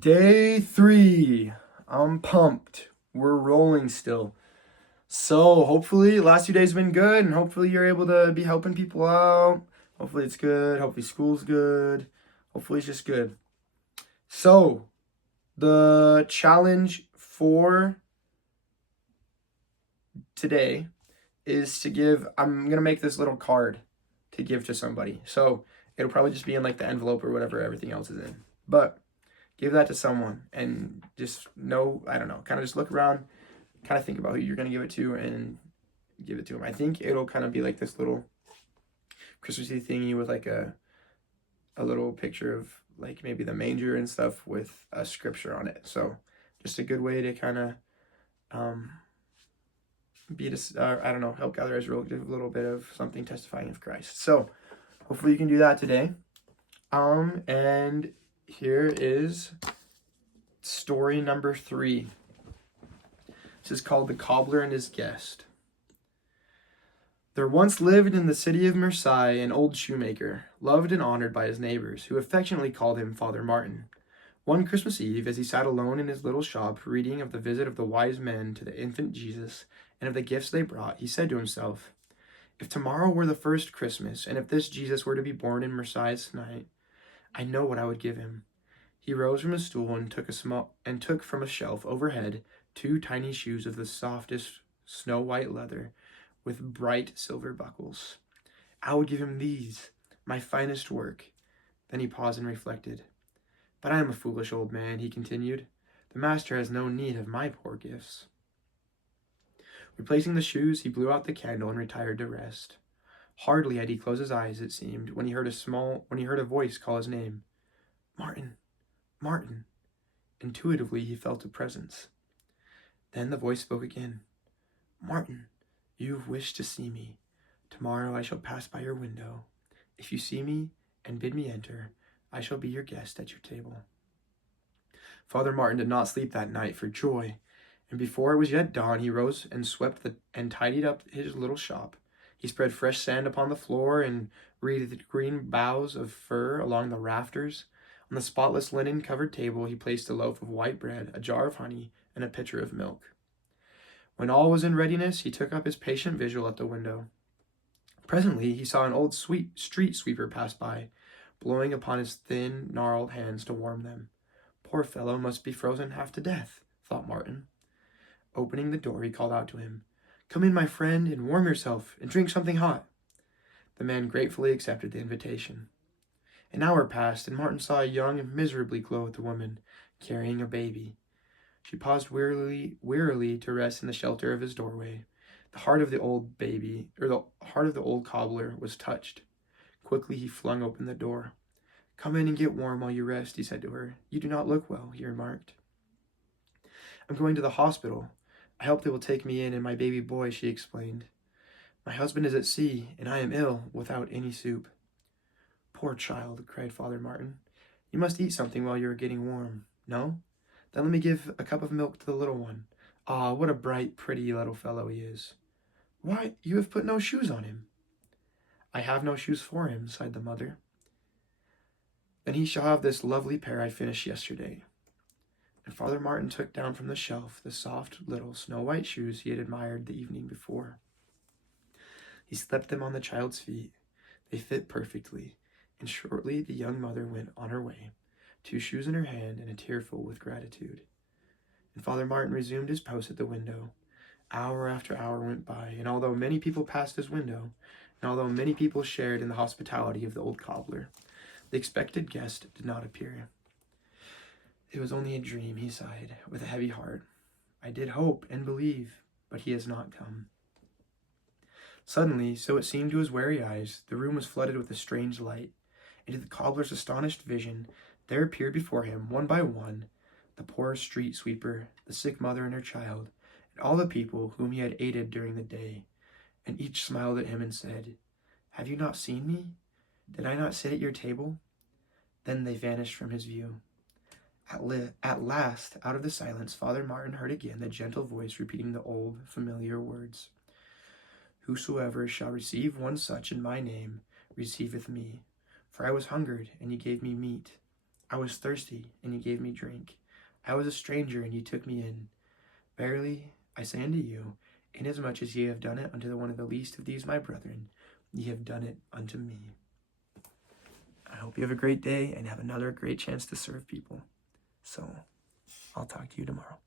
Day 3. I'm pumped. We're rolling still. So hopefully last few days have been good and hopefully you're able to be helping people out. Hopefully it's good. Hopefully school's good. Hopefully it's just good. So the challenge for today is to give, I'm going to make this little card to give to somebody. So it'll probably just be in like the envelope or whatever everything else is in. But give that to someone and just know, I don't know, kind of just look around, kind of think about who you're going to give it to and give it to them. I think it'll kind of be like this little Christmassy thingy with like a little picture of like maybe the manger and stuff with a scripture on it. So just a good way to kind of um, I don't know, help gather Israel, give a little bit of something testifying of Christ. So hopefully you can do that today. And here is story number 3. This is called The Cobbler and His Guest. There once lived in the city of Marseille an old shoemaker, loved and honored by his neighbors, who affectionately called him Father Martin. One Christmas Eve, as he sat alone in his little shop, reading of the visit of the wise men to the infant Jesus and of the gifts they brought, he said to himself, "If tomorrow were the first Christmas, and if this Jesus were to be born in Marseille tonight, I know what I would give him." He rose from his stool and took from a shelf overhead 2 tiny shoes of the softest snow-white leather with bright silver buckles. "I would give him these, my finest work." Then he paused and reflected. "But I am a foolish old man," he continued. "The master has no need of my poor gifts." Replacing the shoes, he blew out the candle and retired to rest. Hardly had he closed his eyes, it seemed, when he heard a voice call his name. "Martin, Martin." Intuitively, he felt a presence. Then the voice spoke again. "Martin, you have wished to see me. Tomorrow I shall pass by your window. If you see me and bid me enter, I shall be your guest at your table." Father Martin did not sleep that night for joy, and before it was yet dawn, he rose and and tidied up his little shop. He spread fresh sand upon the floor and wreathed green boughs of fir along the rafters. On the spotless linen-covered table, he placed a loaf of white bread, a jar of honey, and a pitcher of milk. When all was in readiness, he took up his patient vigil at the window. Presently, he saw an old street sweeper pass by, blowing upon his thin, gnarled hands to warm them. "Poor fellow must be frozen half to death," thought Martin. Opening the door, he called out to him, "Come in, my friend, and warm yourself, and drink something hot." The man gratefully accepted the invitation. An hour passed, and Martin saw a young and miserably clothed woman carrying a baby. She paused wearily to rest in the shelter of his doorway. The heart of the old cobbler was touched. Quickly he flung open the door. "Come in and get warm while you rest," he said to her. "You do not look well," he remarked. "I'm going to the hospital. I hope they will take me in and my baby boy," she explained. "My husband is at sea, and I am ill, without any soup." "Poor child," cried Father Martin. "You must eat something while you are getting warm. No? Then let me give a cup of milk to the little one. Ah, what a bright, pretty little fellow he is." "Why, you have put no shoes on him." "I have no shoes for him," sighed the mother. "Then he shall have this lovely pair I finished yesterday." And Father Martin took down from the shelf the soft little snow-white shoes he had admired the evening before. He slipped them on the child's feet. They fit perfectly, and shortly the young mother went on her way, 2 shoes in her hand and a tear full with gratitude. And Father Martin resumed his post at the window. Hour after hour went by, and although many people passed his window, and although many people shared in the hospitality of the old cobbler, the expected guest did not appear. "It was only a dream," he sighed, with a heavy heart. "I did hope and believe, but he has not come." Suddenly, so it seemed to his weary eyes, the room was flooded with a strange light, and to the cobbler's astonished vision, there appeared before him, one by one, the poor street sweeper, the sick mother and her child, and all the people whom he had aided during the day, and each smiled at him and said, "Have you not seen me? Did I not sit at your table?" Then they vanished from his view. At last, out of the silence, Father Martin heard again the gentle voice repeating the old, familiar words. "Whosoever shall receive one such in my name receiveth me. For I was hungered, and ye gave me meat. I was thirsty, and ye gave me drink. I was a stranger, and ye took me in. Verily, I say unto you, inasmuch as ye have done it unto one of the least of these my brethren, ye have done it unto me. I hope you have a great day and have another great chance to serve people. So, I'll talk to you tomorrow.